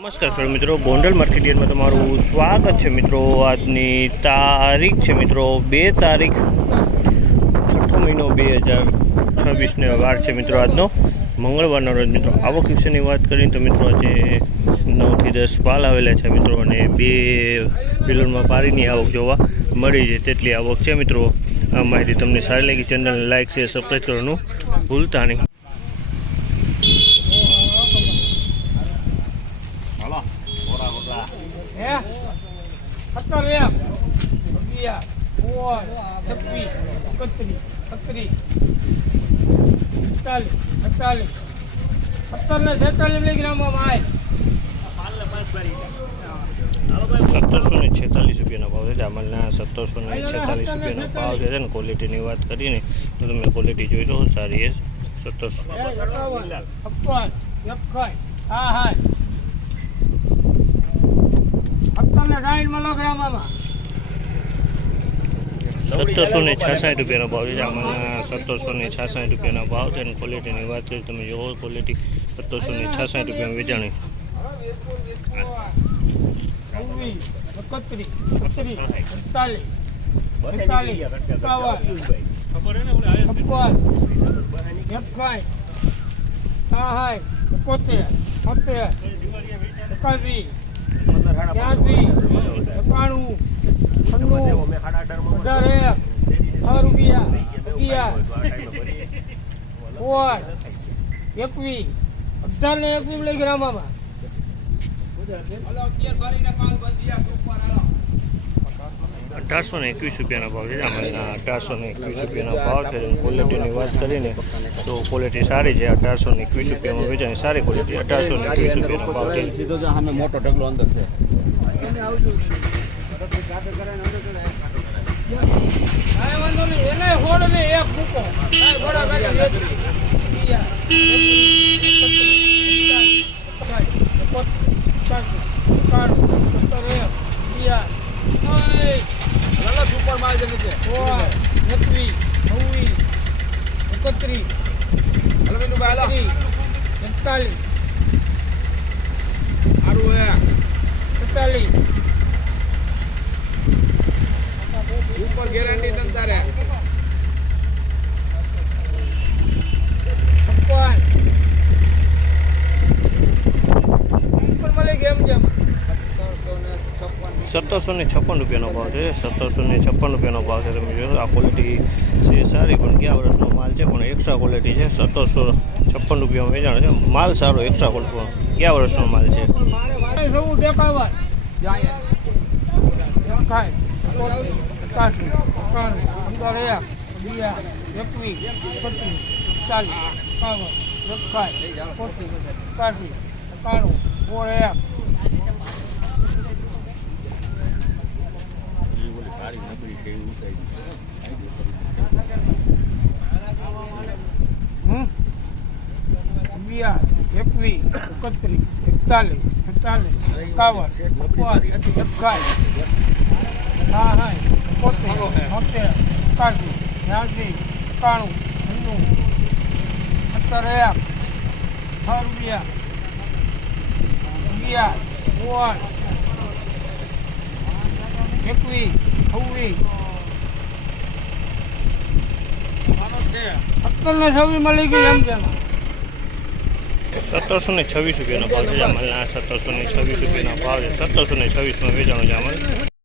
નમસ્કાર ખેડૂત મિત્રો, ગોંડલ માર્કેટ યાર્ડમાં તમારું સ્વાગત છે મિત્રો। આજની તારીખ છે મિત્રો 2 તારીખ 6ઠો મહિનો 2026 વાર છે મિત્રો। આજનો મંગળવારનો રોજ મિત્રો આવક વિશેની વાત કરીએ તો મિત્રો આજે 9 થી 10 પાલ આવેલા છે મિત્રો અને 2 પિલોરમાં પારીની આવક જોવા મળી છે, તેટલી આવક છે મિત્રો। આ માહિતી તમને સારી લાગી, ચેનલને લાઇક શેર સબસ્ક્રાઈબ કરવાનું ભૂલતા નહીં। ₹1746 ભાવ છે જામલના। ₹1746 ભાવ છે ને ક્વોલિટીની વાત કરીને તો તમે ક્વોલિટી જોઈ લો, સારી છે। 1766 ભાવ છે જામલના। ₹1766 ભાવ છે અને ક્વોલિટીની વાત કરીએ તમે જોવો, ક્વોલિટી ₹1766 વેચાણી। ₹1821 ભાવ છે જામલના। ₹1821 ભાવ છે। ક્વોલિટીની વાત કરીને તો ક્વોલિટી સારી છે। ₹1821 વેચાણી, સારી ક્વોલિટી। ₹1821 ભાવ છે। મોટો ઢગલો અંદર છે। સુપર માલ છે નીચે 21 31 હલો મેનુ ભાઈ હાલો 41 આરું હે 41 ઉપર ગેરંટી તંતા રે 56 ઉપર મળે કેમ કેમ ₹1756 ભાવ છે। ₹1756 ભાવ છે। તમે જોયો આ ક્વોલિટી છે સારી, પણ ગયા વર્ષનો માલ છે પણ એક્સ્ટ્રા ક્વોલિટી છે। ₹1756 વેચાણ છે, માલ સારો, એક્સ્ટ્રા ક્વોલિટી, ગયા વર્ષનો માલ છે। મળી ગઈ એમ કે ₹1726 ભાવ છે જામલના। ₹1726 ભાવ છે। 1726 વેચાણો જામલ।